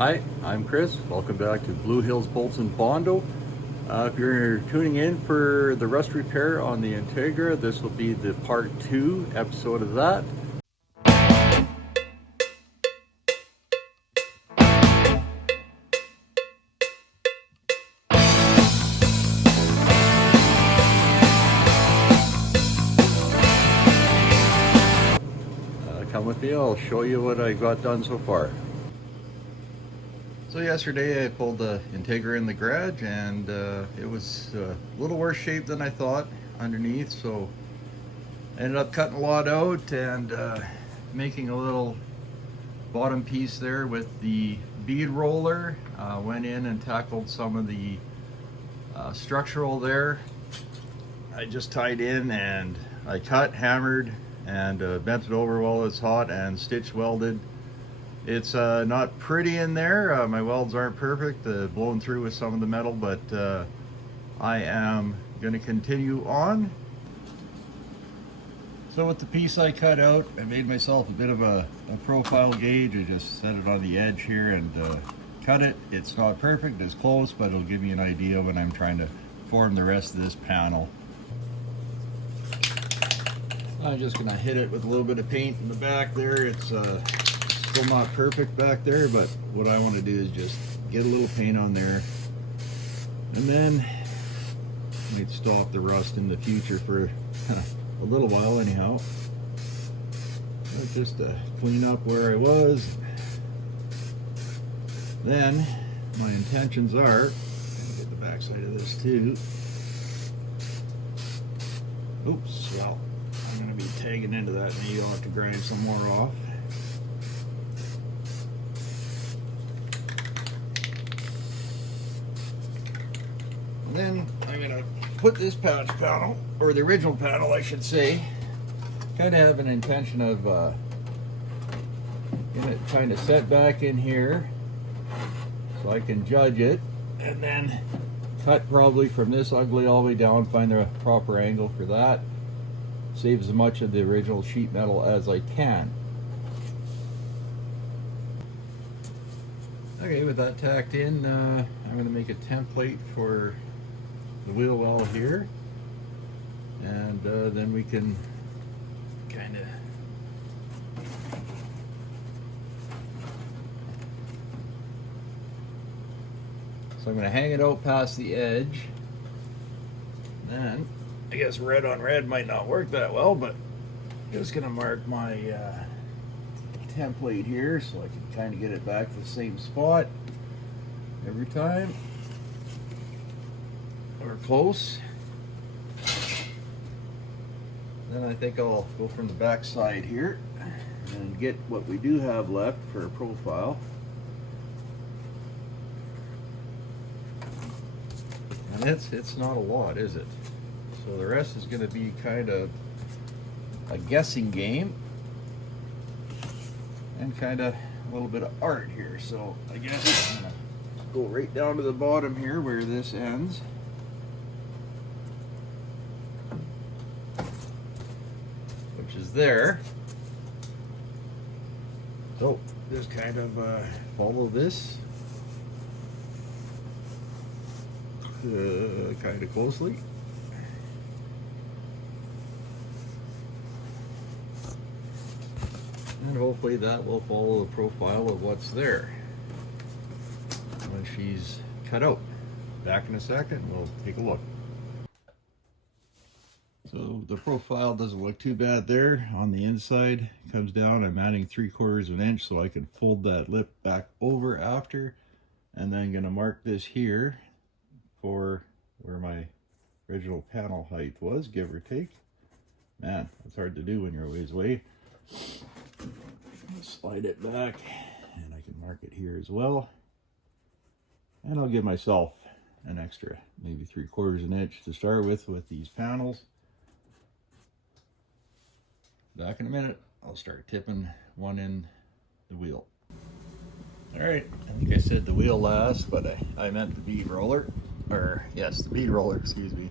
Hi, I'm Chris. Welcome back to Blue Hills Bolts and Bondo. If you're tuning in for the rust repair on the Integra, this will be the part 2 episode of that. Come with me, I'll show you what I got done so far. So yesterday I pulled the Integra in the garage, and it was a little worse shape than I thought underneath, so I ended up cutting a lot out and making a little bottom piece there with the bead roller. Went in and tackled some of the structural there. I just tied in and I cut, hammered, and bent it over while it's hot and stitch welded. It's not pretty in there. My welds aren't perfect, blown through with some of the metal, but I am going to continue on. So with the piece I cut out, I made myself a bit of a profile gauge. I just set it on the edge here and cut it. It's not perfect, it's close, but it'll give me an idea when I'm trying to form the rest of this panel. I'm just going to hit it with a little bit of paint in the back there. It's still not perfect back there, but what I want to do is just get a little paint on there, and then we'd stop the rust in the future for a little while anyhow. Just to clean up where I was. Then my intentions are, get the back side of this too. Oops, well, I'm going to be tagging into that, maybe I'll have to grind some more off. And then I'm going to put this patch panel, or the original panel I should say, kind of have an intention of kind of set back in here so I can judge it, and then cut probably from this ugly all the way down, find the proper angle for that, save as much of the original sheet metal as I can. Okay, with that tacked in, I'm going to make a template for the wheel well here, and then we can kind of so I'm going to hang it out past the edge. Then I guess red on red might not work that well, but I'm just going to mark my template here so I can kind of get it back to the same spot every time, or close. Then I think I'll go from the back side here and get what we do have left for a profile. And it's not a lot, is it? So the rest is going to be kind of a guessing game and kind of a little bit of art here. So I guess I'm going to go right down to the bottom here where this ends. Which is there. So just kind of follow this kind of closely. And hopefully that will follow the profile of what's there when she's cut out. Back in a second, we'll take a look. So the profile doesn't look too bad there. On the inside, it comes down. I'm adding 3/4 of an inch so I can fold that lip back over after, and then I'm going to mark this here for where my original panel height was, give or take. Man, it's hard to do when you're a ways away. Slide it back, and I can mark it here as well. And I'll give myself an extra, maybe 3/4 of an inch to start with these panels. Back in a minute, I'll start tipping one in the wheel. All right, I think I said the wheel last, but I meant the bead roller. Or, yes, the bead roller, excuse me.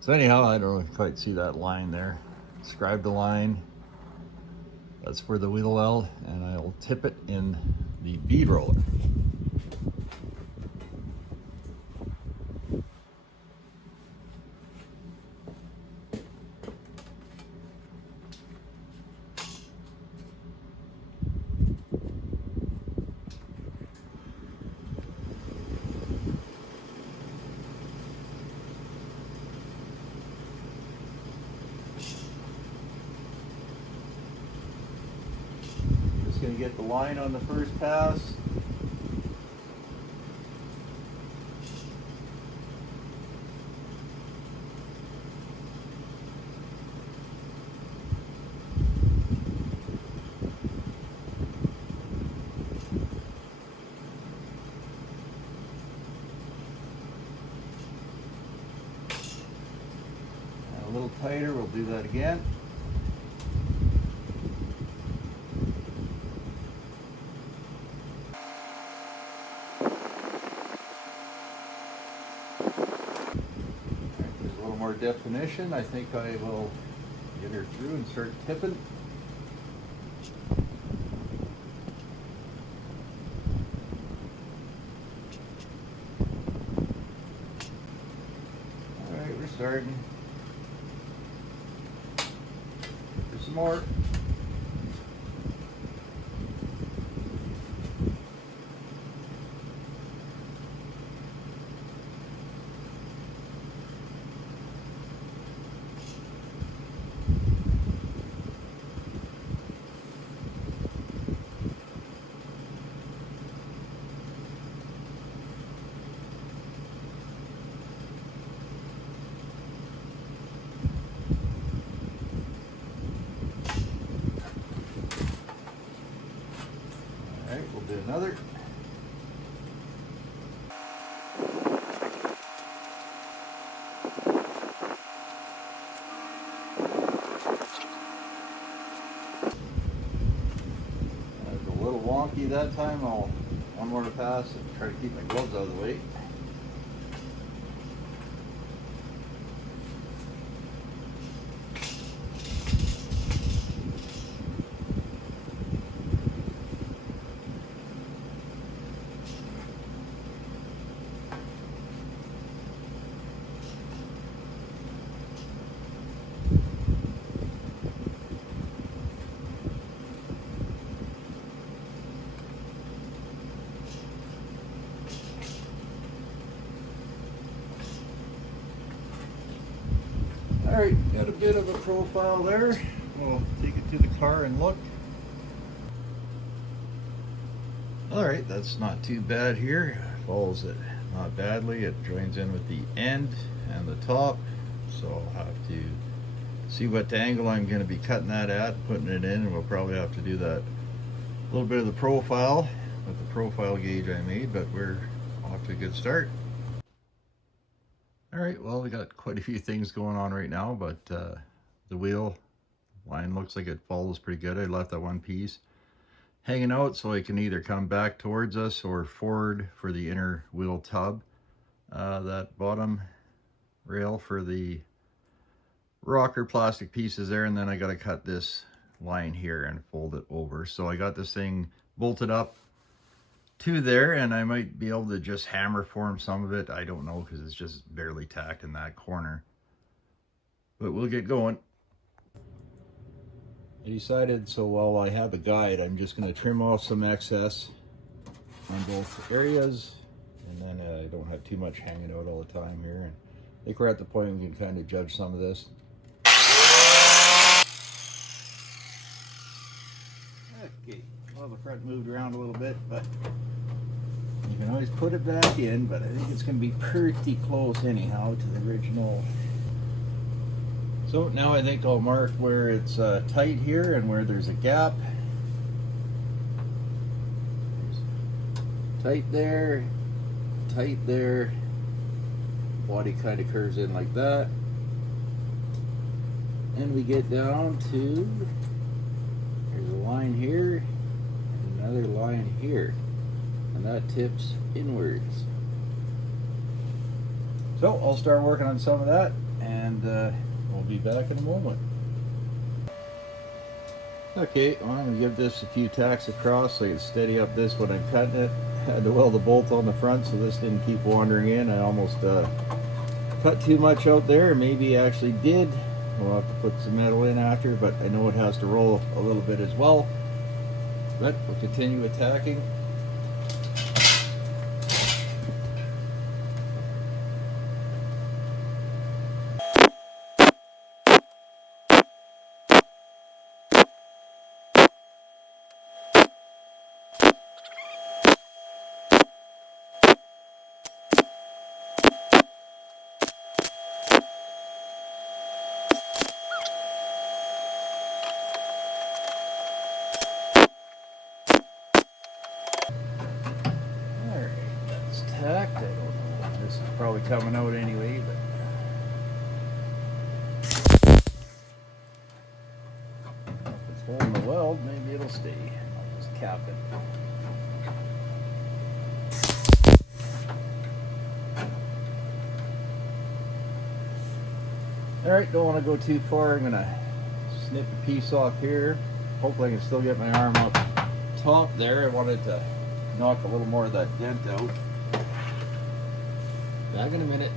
So anyhow, I don't quite see that line there. Describe the line. That's for the wheel well, and I'll tip it in the bead roller. get the line on the first pass. A little tighter, we'll do that again. There's a little more definition. I think I will get her through and start tipping. Alright, we're starting. There's some more. Alright, we'll do another. That's a little wonky that time. I'll one more to pass and try to keep my gloves out of the way. Alright, got a bit of a profile there. We'll take it to the car and look. Alright, that's not too bad here. Follows it not badly. It joins in with the end and the top. So I'll have to see what angle I'm going to be cutting that at, putting it in, and we'll probably have to do that little bit of the profile with the profile gauge I made, but we're off to a good start. Alright, well, we got quite a few things going on right now, but the wheel line looks like it follows pretty good. I left that one piece hanging out so I can either come back towards us or forward for the inner wheel tub. That bottom rail for the rocker plastic pieces there, and then I got to cut this line here and fold it over. So I got this thing bolted up to there, and I might be able to just hammer form some of it. I don't know, because it's just barely tacked in that corner, but we'll get going. I decided, so while I have a guide, I'm just going to trim off some excess on both areas, and then I don't have too much hanging out all the time here. And I think we're at the point we can kind of judge some of this. Okay, well, the front moved around a little bit, but you can always put it back in, but I think it's going to be pretty close anyhow to the original. So now I think I'll mark where it's tight here and where there's a gap. Tight there, body kind of curves in like that. And we get down to, there's a line here, and another line here, and that tips inwards. So I'll start working on some of that, and we'll be back in a moment. Okay, well, I'm going to give this a few tacks across so I can steady up this when I'm cutting it. I had to weld the bolt on the front so this didn't keep wandering in. I almost cut too much out there, maybe actually did. We'll have to put some metal in after, but I know it has to roll a little bit as well. But we'll continue attacking. intact. I don't know. This is probably coming out anyway, but if it's holding the weld, maybe it'll stay. I'll just cap it. Alright, don't want to go too far. I'm going to snip a piece off here. Hopefully I can still get my arm up top there. I wanted to knock a little more of that dent out. Back in a minute.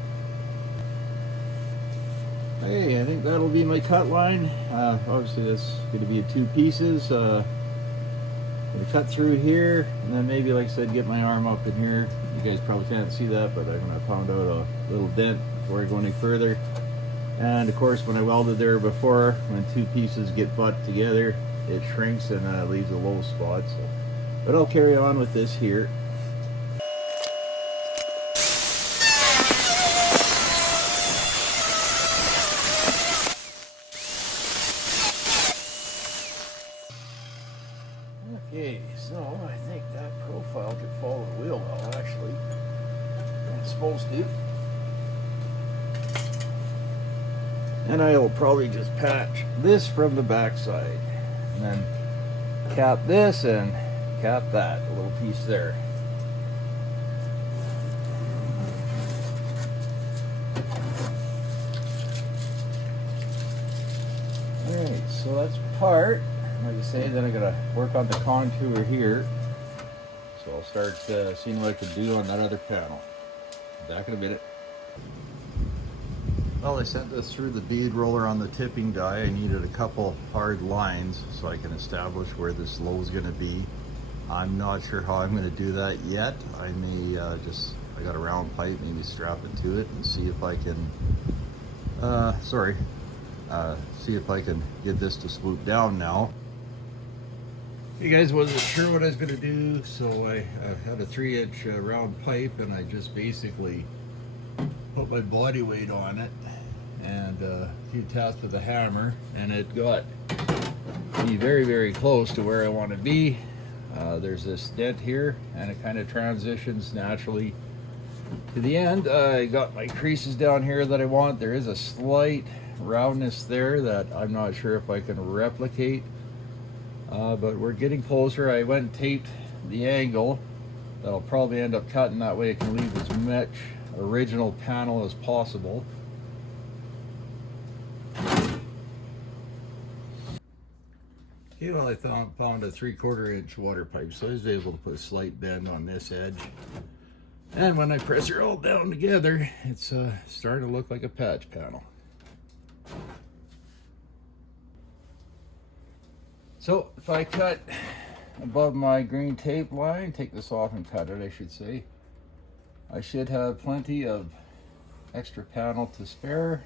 Hey, I think that'll be my cut line. Obviously that's going to be in 2 pieces. Going to cut through here, and then maybe, like I said, get my arm up in here. You guys probably can't see that, but I'm going to pound out a little dent before I go any further. And of course, when I welded there before, when 2 pieces get butt together, it shrinks and leaves a low spot. So, but I'll carry on with this here. Okay, so I think that profile could follow the wheel well, actually. It's supposed to. And I'll probably just patch this from the back side. And then cap this and cap that, a little piece there. Alright, so that's part. Like I say, then I gotta work on the contour here. So I'll start seeing what I can do on that other panel. Back in a minute. Well, I sent this through the bead roller on the tipping die. I needed a couple hard lines so I can establish where this low is going to be. I'm not sure how I'm going to do that yet. I may I got a round pipe, maybe strap it to it and see if I can, see if I can get this to swoop down now. You guys wasn't sure what I was going to do, so I had a 3-inch round pipe, and I just basically put my body weight on it and a few taps with a hammer, and it got me very, very close to where I want to be. There's this dent here, and it kind of transitions naturally to the end. I got my creases down here that I want. There is a slight roundness there that I'm not sure if I can replicate, but we're getting closer. I went and taped the angle. That'll probably end up cutting, that way I can leave as much original panel as possible. Okay, well, I found a 3/4 inch water pipe, so I was able to put a slight bend on this edge. And when I press it all down together, it's starting to look like a patch panel. So if I cut above my green tape line, take this off and cut it, I should say, I should have plenty of extra panel to spare.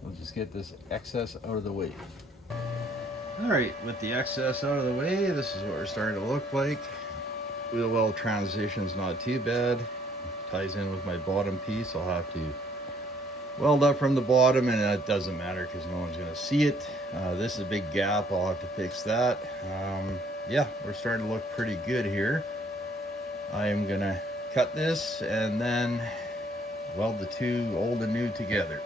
We'll just get this excess out of the way. Alright, with the excess out of the way, this is what we're starting to look like. Wheel well transition's not too bad. Ties in with my bottom piece. I'll have to weld up from the bottom, and that doesn't matter because no one's going to see it. This is a big gap. I'll have to fix that. Yeah, we're starting to look pretty good here. I am going to cut this and then weld the two old and new together.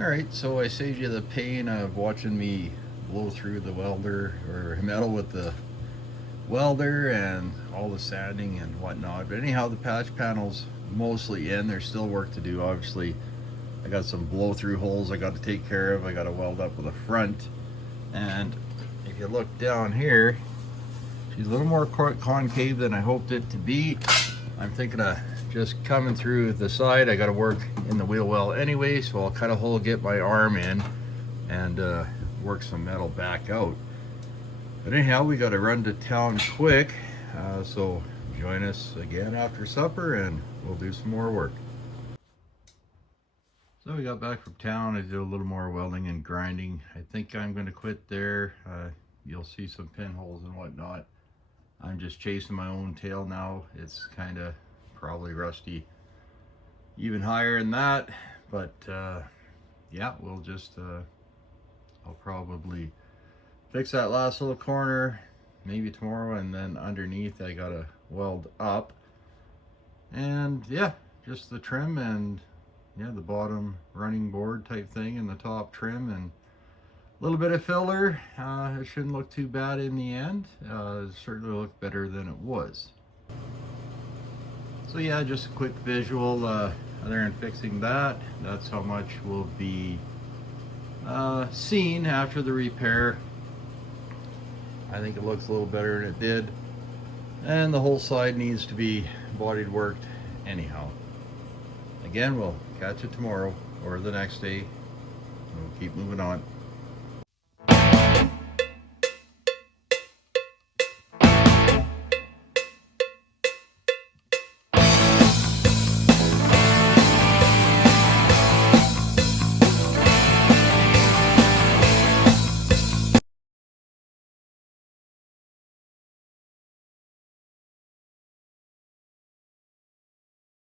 Alright, so I saved you the pain of watching me blow through the welder or metal with the welder and all the sanding and whatnot. But anyhow, the patch panel's mostly in. There's still work to do. Obviously, I got some blow through holes I got to take care of. I got to weld up with the front. And if you look down here, she's a little more concave than I hoped it to be. I'm thinking of just coming through the side. I got to work in the wheel well anyway, so I'll cut a hole, get my arm in, and work some metal back out. But anyhow, we got to run to town quick, so join us again after supper and we'll do some more work. So we got back from town. I did a little more welding and grinding. I think I'm going to quit there. You'll see some pinholes and whatnot. I'm just chasing my own tail now. It's kind of probably rusty even higher than that, but yeah, we'll just I'll probably fix that last little corner maybe tomorrow, and then underneath I gotta weld up, and yeah, just the trim and yeah, the bottom running board type thing and the top trim and a little bit of filler. It shouldn't look too bad in the end. It certainly looked better than it was. So yeah, just a quick visual other than fixing that. That's how much will be seen after the repair. I think it looks a little better than it did. And the whole side needs to be bodied worked anyhow. Again, we'll catch it tomorrow or the next day. We'll keep moving on.